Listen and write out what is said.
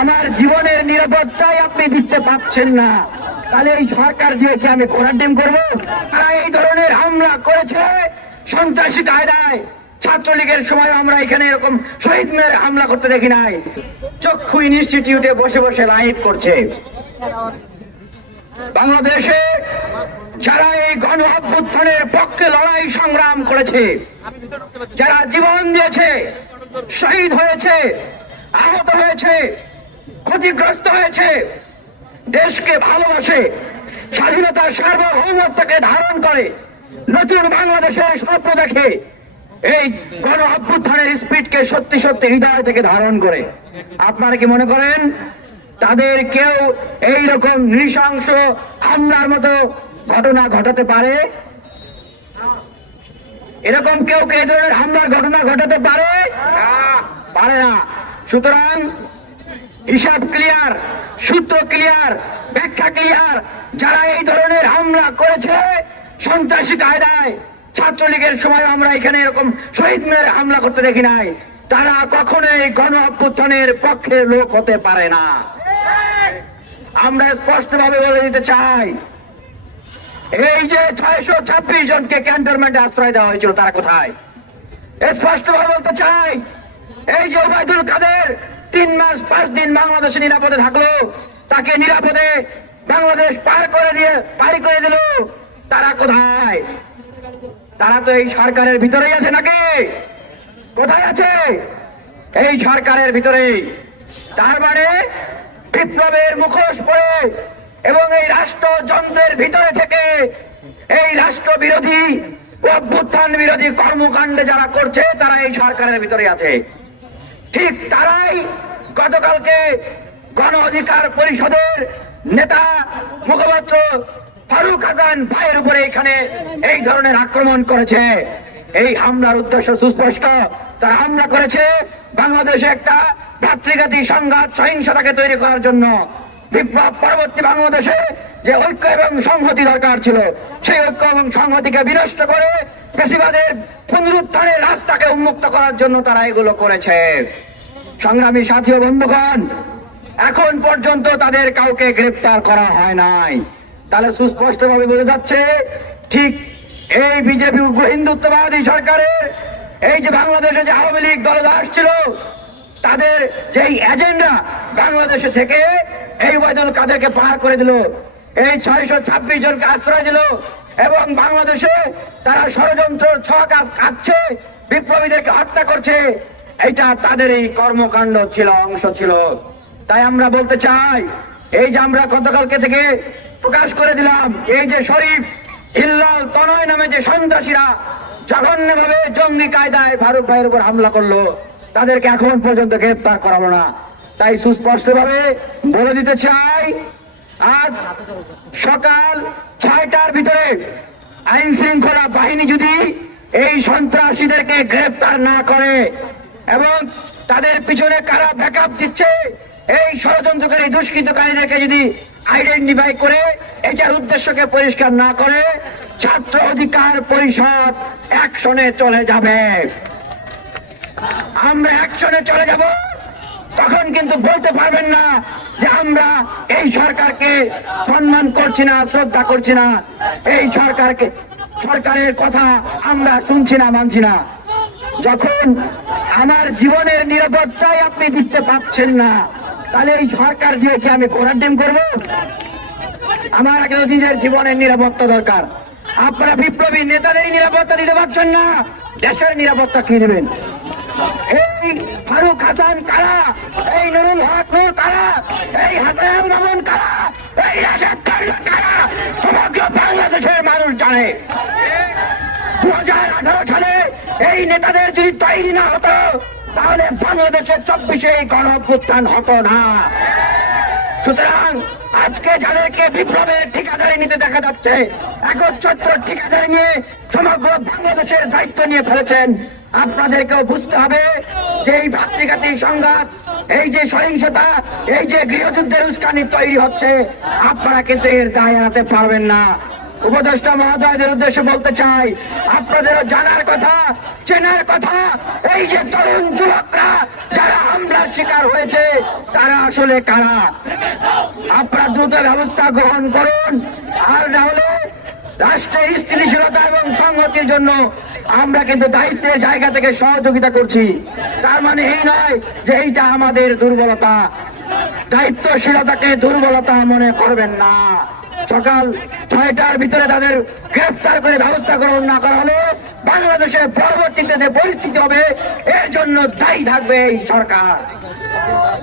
আমার জীবনের নিরাপত্তায় আপনি দিতে পারছেন না তাহলে এই সরকার দিয়েছে আমি কোয়ারেন্টাইন করবো তারা এই ধরনের হামলা করেছে সন্ত্রাসী কায়দায় ছাত্রলীগের সময় আমরা এখানে এরকম শহীদ মিনার হামলা করতে দেখি নাই চক্ষু ইনস্টিটিউটে বসে বসে লাইভ করছে বাংলাদেশে যারা এই গণ অভ্যুত্থানের পক্ষে লড়াই সংগ্রাম করেছে যারা জীবন দিয়েছে শহীদ হয়েছে আহত হয়েছে ক্ষতিগ্রস্ত হয়েছে দেশকে ভালোবাসে স্বাধীনতার সার্বভৌমত্বকে ধারণ করে নতুন বাংলাদেশের স্বপ্ন দেখে এই গণ অভ্যুত্থানের স্পিডকে সত্যি সত্যি হৃদয় থেকে ধারণ করে আপনারা কি মনে করেন তাদের কেউ এই রকম নৃশংস হামলার মতো ঘটনা ঘটাতে পারে এরকম কেউ কে ধরনের হামলার ঘটনা ঘটাতে পারে পারে না সুতরাং হিসাব ক্লিয়ার সূত্র ক্লিয়ার ব্যাখ্যা ক্লিয়ার যারা এই ধরনের হামলা করেছে সন্ত্রাসী কায়দায় ছাত্রলীগের সময় আমরা এখানে এরকম শহীদ মিনারে হামলা করতে দেখি নাই তারা কখনোই গণ অভ্যুত্থানের পক্ষে লোক হতে পারে না আমরা স্পষ্টভাবে বলে দিতে চাই এই যে ছয়শো ছাব্বিশ জনকে ক্যান্টনমেন্টে আশ্রয় দেওয়া হয়েছিল তারা কোথায় স্পষ্টভাবে বলতে চাই এই যে ওবায়দুল কাদের তিন মাস পাঁচ দিন বাংলাদেশে নিরাপদে থাকলো তাকে নিরাপদে বাংলাদেশ পার করে দিয়ে পারি করে দিল তারা কোথায় তারা তো এই সরকারের ভিতরেই আছে নাকি কোথায় আছে এই সরকারের ভিতরেই তার মানে বিপ্লবের মুখোশ পড়ে এবং এই রাষ্ট্র যন্ত্রের ভিতরে থেকে এই রাষ্ট্র বিরোধী অভ্যুত্থান বিরোধী কর্মকাণ্ডে যারা করছে তারা এই সরকারের ভিতরে আছে ঠিক তারাই গতকালকে গণ অধিকার পরিষদের নেতা মুখপাত্র ফারুক হাসান ভাইয়ের উপরে এখানে এই ধরনের আক্রমণ করেছে এই হামলার উদ্দেশ্য সুস্পষ্ট তারা হামলা করেছে বাংলাদেশে একটা ভাতৃঘাতী সংঘাত সহিংসতাকে তৈরি করার জন্য বিপ্লব পরবর্তী বাংলাদেশে যে ঐক্য এবং সংহতি দরকার ছিল সেই ঐক্য এবং সংহতিকে বিনষ্ট করে বেশিবাদের পুনরুত্থানের রাস্তাকে উন্মুক্ত করার জন্য তারা এগুলো করেছে সংগ্রামী সাথী ও বন্ধুগণ এখন পর্যন্ত তাদের কাউকে গ্রেপ্তার করা হয় নাই তাহলে সুস্পষ্ট ভাবে বোঝা যাচ্ছে ঠিক এই বিজেপি উগ্র হিন্দুত্ববাদী সরকারের এই যে বাংলাদেশে যে আওয়ামী লীগ দল আসছিল তাদের যেই এজেন্ডা বাংলাদেশে থেকে এই ওবায়দুল কাদেরকে পার করে দিল এই ছয়শো ছাব্বিশ জনকে আশ্রয় দিল এবং বাংলাদেশে তারা ষড়যন্ত্র ছ কাজ কাঁদছে বিপ্লবীদেরকে হত্যা করছে এটা তাদের এই কর্মকাণ্ড ছিল অংশ ছিল তাই আমরা বলতে চাই এই যে আমরা গতকালকে থেকে প্রকাশ করে দিলাম এই যে শরীফ হিল্লাল তনয় নামে যে সন্ত্রাসীরা জঘন্য ভাবে জঙ্গি কায়দায় ফারুক ভাইয়ের উপর হামলা করলো তাদেরকে এখন পর্যন্ত গ্রেপ্তার করাবো না তাই সুস্পষ্ট ভাবে বলে দিতে চাই আজ সকাল ছয়টার ভিতরে আইন শৃঙ্খলা বাহিনী যদি এই সন্ত্রাসীদেরকে গ্রেপ্তার না করে এবং তাদের পিছনে কারা ব্যাকআপ দিচ্ছে এই ষড়যন্ত্রকারী দুষ্কৃতকারীদেরকে যদি আইডেন্টিফাই করে এটার উদ্দেশ্যকে পরিষ্কার না করে ছাত্র অধিকার পরিষদ একশনে চলে যাবে আমরা একশনে চলে যাব তখন কিন্তু বলতে পারবেন না যে আমরা এই সরকারকে সম্মান করছি না শ্রদ্ধা করছি না এই সরকারকে সরকারের কথা আমরা শুনছি না মানছি না যখন আমার জীবনের নিরাপত্তায় আপনি দিতে পারছেন না তাহলে এই সরকার দিয়ে কি আমি কোয়ারেন্টাইন করব আমার আগে নিজের জীবনের নিরাপত্তা দরকার আপনারা বিপ্লবী নেতাদের নিরাপত্তা দিতে পারছেন না দেশের নিরাপত্তা কি দেবেন এই ফারুক হাসান কারা এই নুরুল হক নুর কারা এই হাসান রহমান কারা এই রাজাক কারা সমগ্র বাংলাদেশের মানুষ জানে এই নেতাদের যদি তৈরি না হতো তাহলে বাংলাদেশের চব্বিশে এই গণ হতো না সুতরাং আজকে যাদেরকে বিপ্লবের ঠিকাদারি নিতে দেখা যাচ্ছে একচ্ছত্র ঠিকাদারি নিয়ে সমগ্র বাংলাদেশের দায়িত্ব নিয়ে ফেলেছেন আপনাদেরকেও বুঝতে হবে যে এই ভাতৃঘাতী সংঘাত এই যে সহিংসতা এই যে গৃহযুদ্ধের উস্কানি তৈরি হচ্ছে আপনারা কিন্তু এর দায় আনাতে পারবেন না উপদেষ্টা মহোদয়দের উদ্দেশ্যে বলতে চাই আপনাদেরও জানার কথা চেনার কথা এই যে তরুণ যুবকরা যারা হামলার শিকার হয়েছে তারা আসলে কারা আপনারা দ্রুত ব্যবস্থা গ্রহণ করুন আর না হলে রাষ্ট্রের স্থিতিশীলতা এবং সংহতির জন্য আমরা কিন্তু দায়িত্বের জায়গা থেকে সহযোগিতা করছি তার মানে এই নয় যে এইটা আমাদের দুর্বলতা দায়িত্বশীলতাকে দুর্বলতা মনে করবেন না সকাল ছয়টার ভিতরে তাদের গ্রেফতার করে ব্যবস্থা গ্রহণ না করা হলে বাংলাদেশের পরবর্তীতে যে পরিস্থিতি হবে এর জন্য দায়ী থাকবে এই সরকার